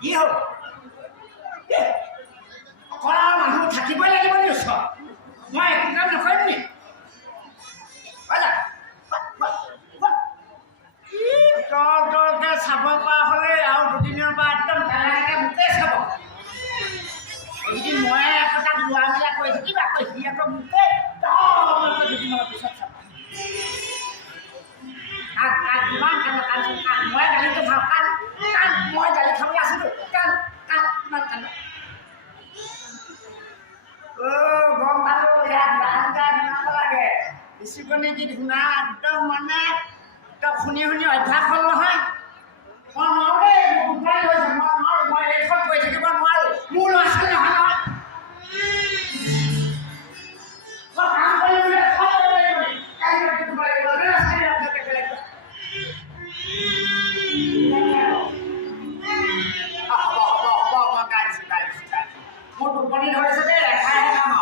কি হ'ল অকৰা মানুহ থাকিবই লাগিব নি ওচৰত মই একো কাম নকৰিম নি তলকে চাব পৰা হ'লে আৰু দুদিনৰ পৰা একদম ডাঙৰকৈ মোকে চাব এদিন মই আকৌ তাক লোৱা মেলা কৰি থাকিম আকৌ সি আকৌ মোকে দুদিনৰ পিছত চাব কিমান কাম মই গালিটো খাওঁ কাণ মই গালি খাবলৈ আছিলোঁ কাণ ইমান কাণ গম পালোঁ ইয়াত গান গান শুনাব লাগে বেছিকণি গীত শুনা একদম মানে একদম শুনি অভ্যাস হ'ল নহয় মই নোৱাৰোঁ দেই মই নোৱাৰোঁ মই এইখন কৰি থাকিব নোৱাৰোঁ মোৰ ল'ৰা ছোৱালী নহয় নহয় মই কাম কৰিবলৈ মোৰ টোপনি ধৰিছে দেই এঠাইহে কাম